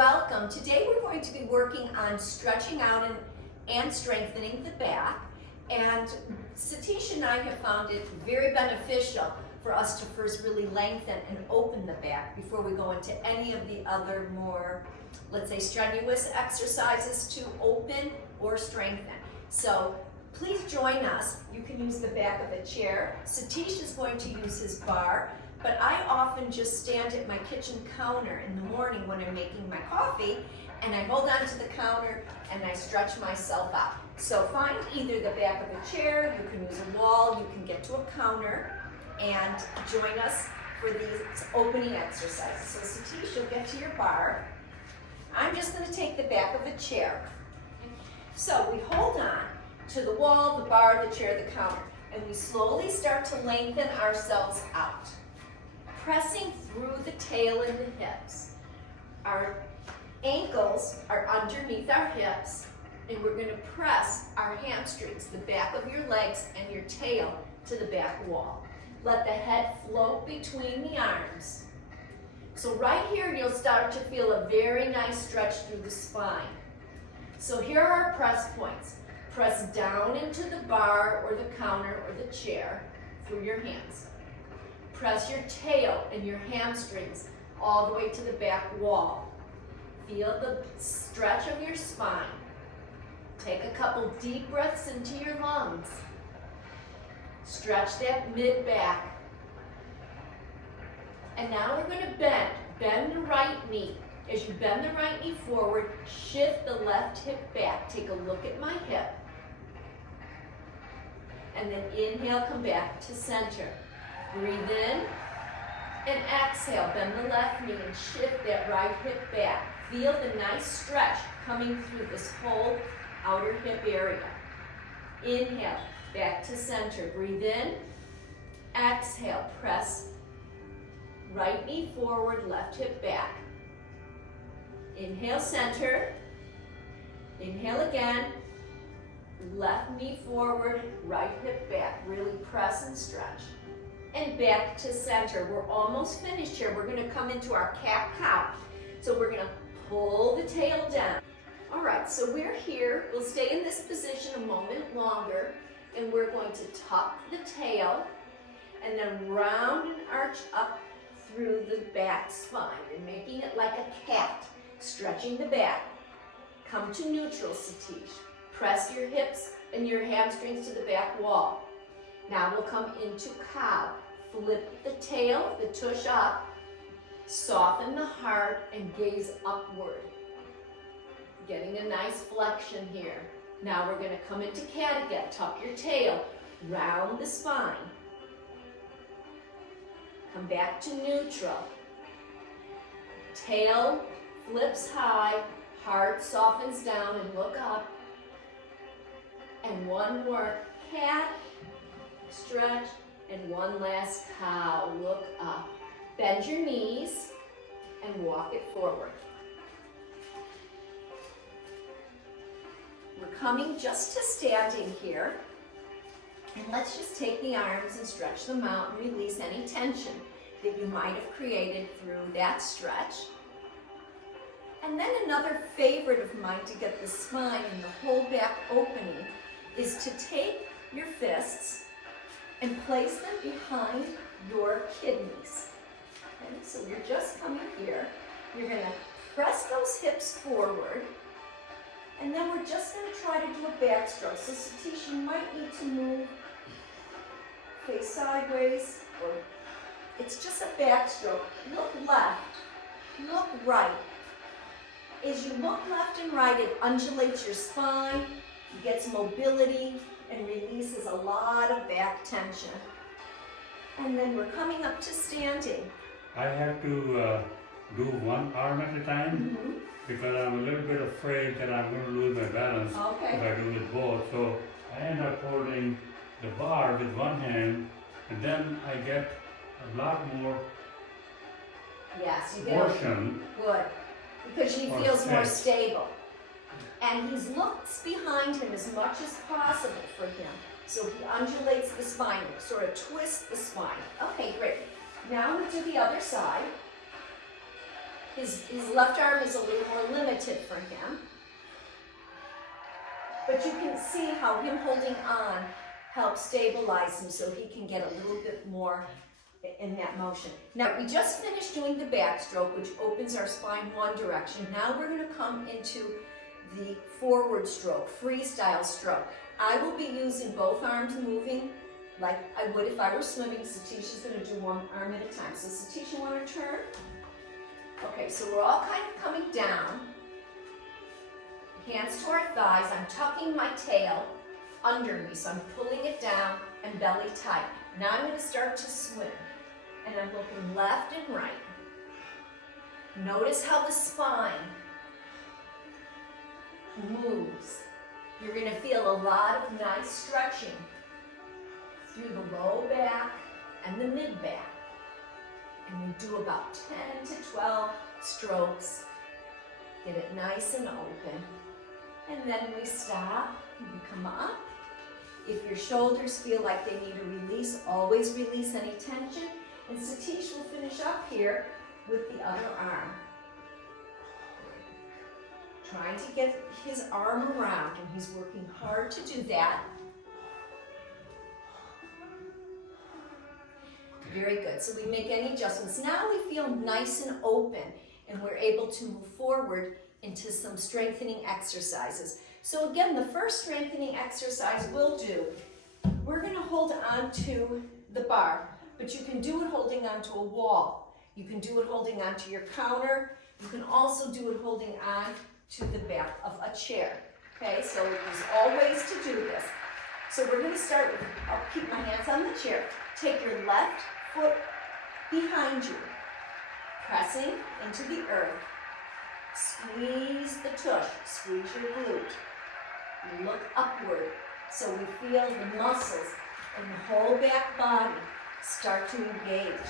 welcome. Today we're going to be working on stretching out and strengthening the back. And Satish and I have found it very beneficial for us to first really lengthen and open the back before we go into any of the other more, let's say, strenuous exercises to open or strengthen. So please join us. You can use the back of a chair. Satish is going to use his bar, but I often just stand at my kitchen counter in the morning when I'm making my coffee, and I hold on to the counter and I stretch myself out. So find either the back of a chair, you can use a wall, you can get to a counter, and join us for these opening exercises. So Satish, you'll get to your bar. I'm just going to take the back of a chair. So we hold on to the wall, the bar, the chair, the counter, and we slowly start to lengthen ourselves out, pressing through the tail and the hips. Our ankles are underneath our hips, and we're going to press our hamstrings, the back of your legs and your tail, to the back wall. Let the head float between the arms. So right here, you'll start to feel a very nice stretch through the spine. So here are our press points. Press down into the bar or the counter or the chair through your hands. Press your tail and your hamstrings all the way to the back wall. Feel the stretch of your spine. Take a couple deep breaths into your lungs. Stretch that mid-back. And now we're going to bend. Bend the right knee. As you bend the right knee forward, shift the left hip back. Take a look at my hip. And then inhale, come back to center. Breathe in and exhale. Bend the left knee and shift that right hip back. Feel the nice stretch coming through this whole outer hip area. Inhale, back to center. Breathe in. Exhale, press right knee forward, left hip back. Inhale, center. Inhale again. Left knee forward, right hip back. Really press and stretch. And back to center. We're almost finished here. We're going to come into our cat-cow. So we're going to pull the tail down. All right, so we're here. We'll stay in this position a moment longer, and we're going to tuck the tail and then round and arch up through the back spine and making it like a cat, stretching the back. Come to neutral, Satish. Press your hips and your hamstrings to the back wall. Now we'll come into cow. Flip the tail, the tush up, soften the heart, and gaze upward. Getting a nice flexion here. Now we're going to come into cat again. Tuck your tail, round the spine. Come back to neutral. Tail flips high, heart softens down and look up. And one more cat, stretch, and one last cow, look up. Bend your knees and walk it forward. We're coming just to standing here. And let's just take the arms and stretch them out and release any tension that you might have created through that stretch. And then another favorite of mine to get the spine and the whole back opening is to take your fists and place them behind your kidneys. Okay, so you're just coming here. You're going to press those hips forward. And then we're just going to try to do a backstroke. So Satish, you might need to move face sideways, or it's just a backstroke. Look left, look right. As you look left and right, it undulates your spine, gets mobility, and releases a lot of back tension. And then we're coming up to standing. I have to do one arm at a time. Because I'm a little bit afraid that I'm going to lose my balance if I do it both. So I end up holding the bar with one hand, and then I get a lot more motion. Good, because he feels more stable. And he looks behind him as much as possible for him. So he undulates the spine, sort of twists the spine. Okay, great. Now we'll do the other side. His left arm is a little more limited for him. But you can see how him holding on helps stabilize him so he can get a little bit more in that motion. Now, we just finished doing the backstroke, which opens our spine one direction. Now we're going to come into the forward stroke, freestyle stroke. I will be using both arms moving like I would if I were swimming. Satish is going to do one arm at a time. So Satish, you want to turn? Okay, so we're all kind of coming down. Hands to our thighs. I'm tucking my tail under me, so I'm pulling it down and belly tight. Now I'm going to start to swim, and I'm looking left and right. Notice how the spine moves. You're going to feel a lot of nice stretching through the low back and the mid back. And we do about 10 to 12 strokes. Get it nice and open. And then we stop and we come up. If your shoulders feel like they need a release, always release any tension. And Satish will finish up here with the other arm. Trying to get his arm around, and he's working hard to do that. Very good. So we make any adjustments. Now we feel nice and open, and we're able to move forward into some strengthening exercises. So again, the first strengthening exercise we'll do, we're going to hold on to the bar, but you can do it holding onto a wall. You can do it holding onto your counter. You can also do it holding on to the back of a chair. Okay, so there's all ways to do this. So we're going to start with, I'll keep my hands on the chair. Take your left foot behind you, pressing into the earth. Squeeze the tush, squeeze your glute. Look upward so we feel the muscles in the whole back body start to engage.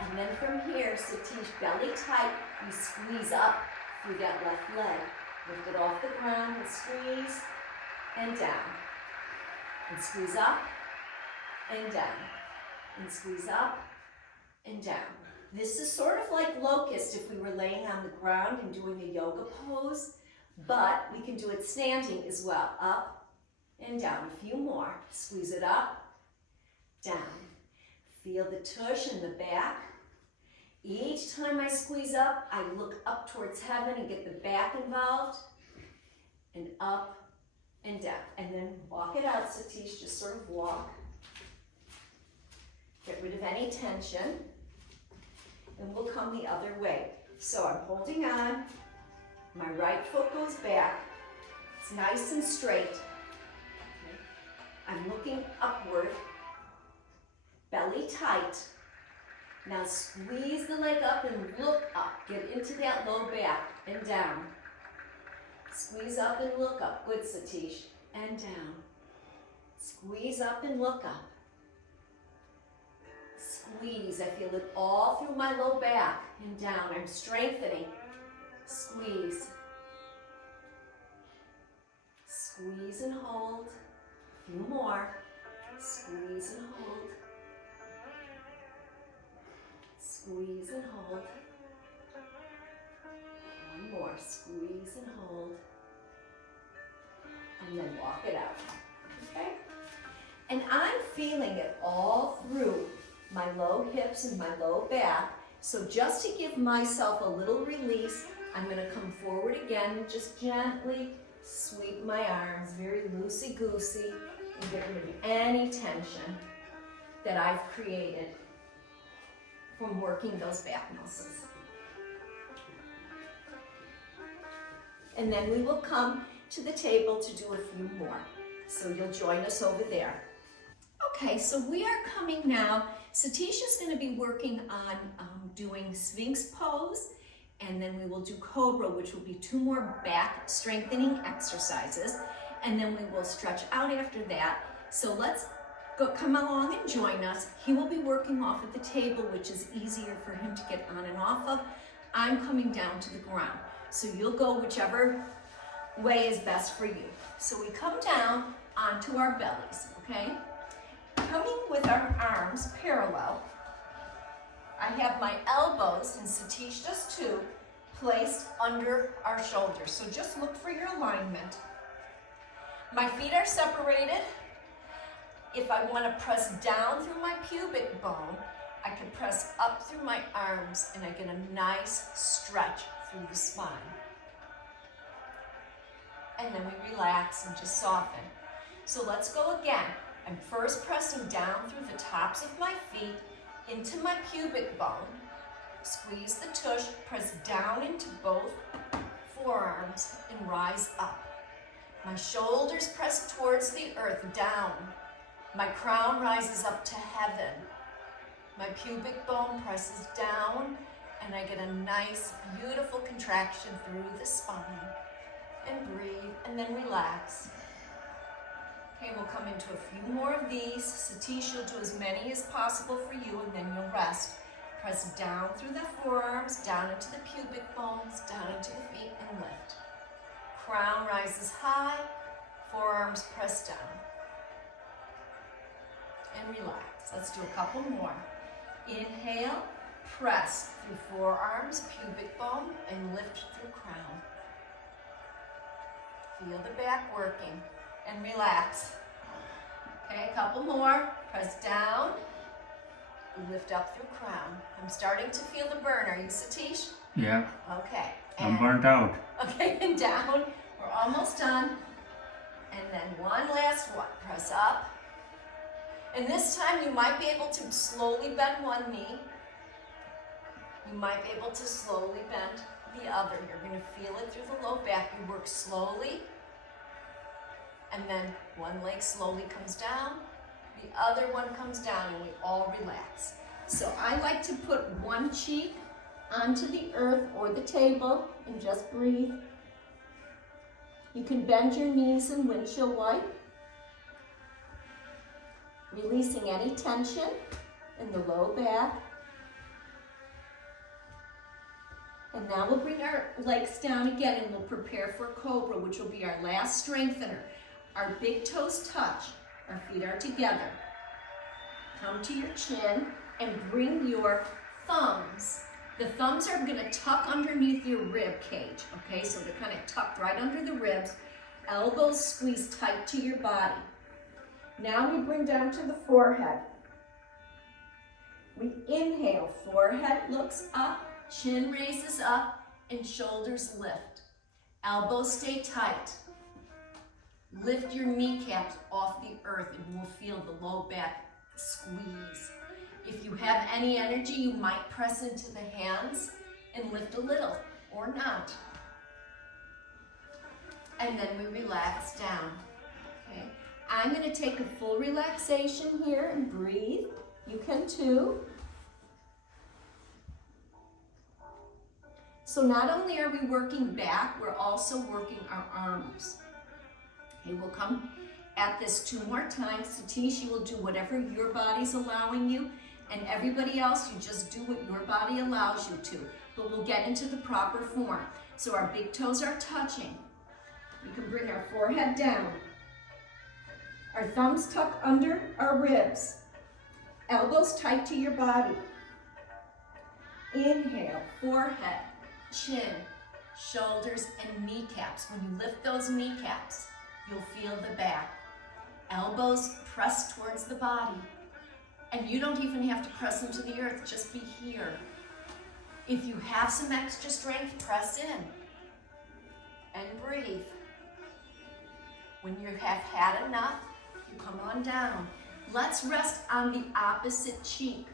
And then from here, Satish, belly tight, you squeeze up through that left leg. Lift it off the ground and squeeze and down. And squeeze up and down. And squeeze up and down. This is sort of like locust if we were laying on the ground and doing a yoga pose, but we can do it standing as well. Up and down. A few more. Squeeze it up, down. Feel the tush in the back. Each time I squeeze up, I look up towards heaven and get the back involved, and up and down. And then walk it out, Satish, just sort of walk. Get rid of any tension. And we'll come the other way. So I'm holding on, my right foot goes back, it's nice and straight. Okay. I'm looking upward, belly tight. Now squeeze the leg up and look up. Get into that low back and down. Squeeze up and look up. Good, Satish. And down. Squeeze up and look up. Squeeze. I feel it all through my low back and down. I'm strengthening. Squeeze. Squeeze and hold. A few more. Squeeze and hold. Squeeze and hold. One more. Squeeze and hold. And then walk it out. Okay? And I'm feeling it all through my low hips and my low back. So just to give myself a little release, I'm going to come forward again and just gently sweep my arms, very loosey-goosey, and get rid of any tension that I've created from working those back muscles. And then we will come to the table to do a few more. So you'll join us over there. Okay, so we are coming now. Satish is going to be working on doing Sphinx pose, and then we will do Cobra, which will be 2 more back strengthening exercises, and then we will stretch out after that. So let's come along and join us. He will be working off at the table, which is easier for him to get on and off of. I'm coming down to the ground. So you'll go whichever way is best for you. So we come down onto our bellies, okay? Coming with our arms parallel. I have my elbows, and Satish does too, placed under our shoulders. So just look for your alignment. My feet are separated. If I want to press down through my pubic bone, I can press up through my arms and I get a nice stretch through the spine. And then we relax and just soften. So let's go again. I'm first pressing down through the tops of my feet into my pubic bone. Squeeze the tush, press down into both forearms and rise up. My shoulders press towards the earth, down. My crown rises up to heaven. My pubic bone presses down and I get a nice, beautiful contraction through the spine. And breathe and then relax. Okay, we'll come into a few more of these. Satish, you'll do as many as possible for you and then you'll rest. Press down through the forearms, down into the pubic bones, down into the feet and lift. Crown rises high, forearms press down. And relax. Let's do a couple more. Inhale, press through forearms, pubic bone, and lift through crown. Feel the back working and relax. Okay, a couple more. Press down, lift up through crown. I'm starting to feel the burn. Are you, Satish? Yeah. Okay. I'm burnt out. Okay, and down. We're almost done. And then one last one. Press up. And this time you might be able to slowly bend one knee. You might be able to slowly bend the other. You're going to feel it through the low back. You work slowly. And then one leg slowly comes down. The other one comes down and we all relax. So I like to put one cheek onto the earth or the table and just breathe. You can bend your knees and windshield wipe, releasing any tension in the low back. And now we'll bring our legs down again and we'll prepare for Cobra, which will be our last strengthener. Our big toes touch, our feet are together. Come to your chin and bring your thumbs. The thumbs are going to tuck underneath your rib cage, okay? So they're kind of tucked right under the ribs. Elbows squeeze tight to your body. Now we bring down to the forehead. We inhale, forehead looks up, chin raises up, and shoulders lift. Elbows stay tight. Lift your kneecaps off the earth and you will feel the low back squeeze. If you have any energy, you might press into the hands and lift a little or not. And then we relax down. Okay. I'm going to take a full relaxation here and breathe. You can too. So not only are we working back, we're also working our arms. Okay, we'll come at this 2 more times. Satish, you will do whatever your body's allowing you, and everybody else, you just do what your body allows you to. But we'll get into the proper form. So our big toes are touching. We can bring our forehead down. Our thumbs tuck under our ribs. Elbows tight to your body. Inhale, forehead, chin, shoulders, and kneecaps. When you lift those kneecaps, you'll feel the back. Elbows press towards the body. And you don't even have to press into the earth, just be here. If you have some extra strength, press in and breathe. When you have had enough, you come on down. Let's rest on the opposite cheek.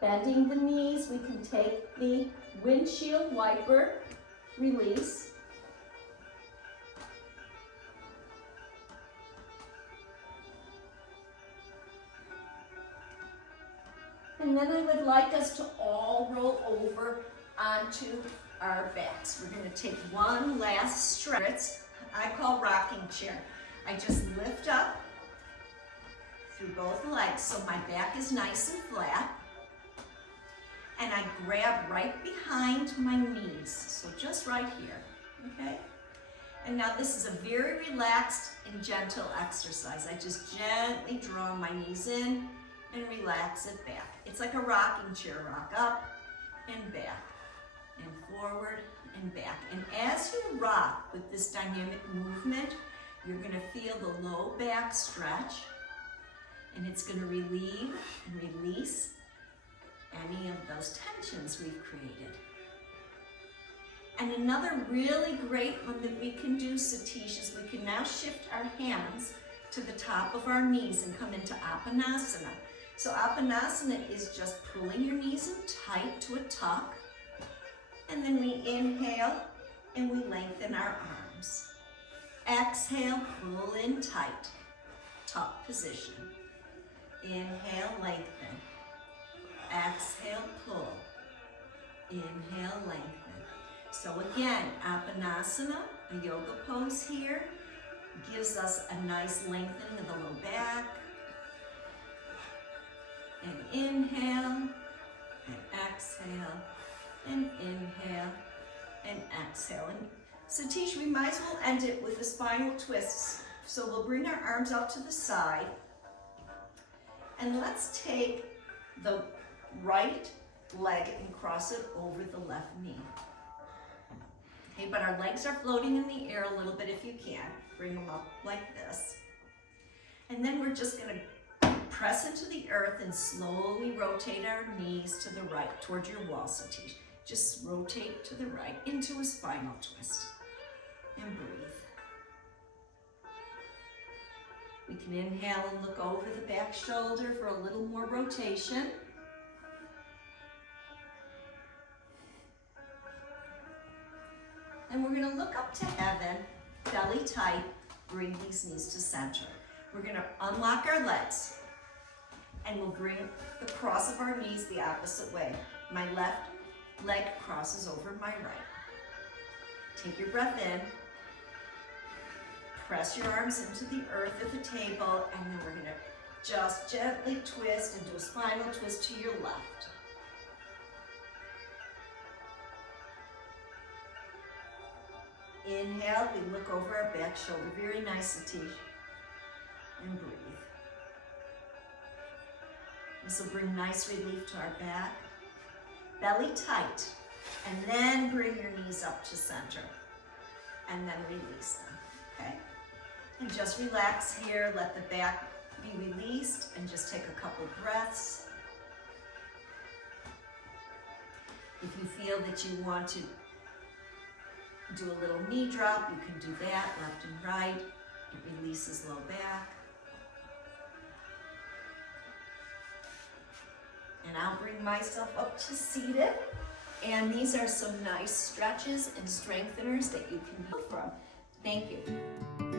Bending the knees, we can take the windshield wiper, release. And then I would like us to all roll over onto our backs. We're going to take one last stretch. I call rocking chair. I just lift up through both legs so my back is nice and flat. And I grab right behind my knees, so just right here, okay? And now this is a very relaxed and gentle exercise. I just gently draw my knees in and relax it back. It's like a rocking chair. Rock up and back and forward and back. And as you rock with this dynamic movement, you're going to feel the low back stretch, and it's going to relieve and release any of those tensions we've created. And another really great one that we can do, Satish, is we can now shift our hands to the top of our knees and come into Apanasana. So Apanasana is just pulling your knees in tight to a tuck, and then we inhale and we lengthen our arms. Exhale, pull in tight, tuck position. Inhale, lengthen. Exhale, pull. Inhale, lengthen. So again, Apanasana, a yoga pose here, gives us a nice lengthening of the low back. And inhale, and exhale, and inhale, and exhale. And Satish, we might as well end it with a spinal twist. So we'll bring our arms out to the side, and let's take the right leg and cross it over the left knee. Okay, but our legs are floating in the air a little bit if you can. Bring them up like this. And then we're just gonna press into the earth and slowly rotate our knees to the right, towards your wall, Satish. Just rotate to the right into a spinal twist. And breathe. We can inhale and look over the back shoulder for a little more rotation. And we're gonna look up to heaven, belly tight, bring these knees to center. We're gonna unlock our legs, and we'll bring the cross of our knees the opposite way. My left leg crosses over my right. Take your breath in, press your arms into the earth at the table, and then we're gonna just gently twist and do a spinal twist to your left. Inhale, we look over our back shoulder. Very nice, Satish. And breathe. This will bring nice relief to our back. Belly tight. And then bring your knees up to center. And then release them, okay? And just relax here. Let the back be released and just take a couple breaths. If you feel that you want to do a little knee drop, you can do that, left and right. It releases low back. And I'll bring myself up to seated. And these are some nice stretches and strengtheners that you can do from. Thank you.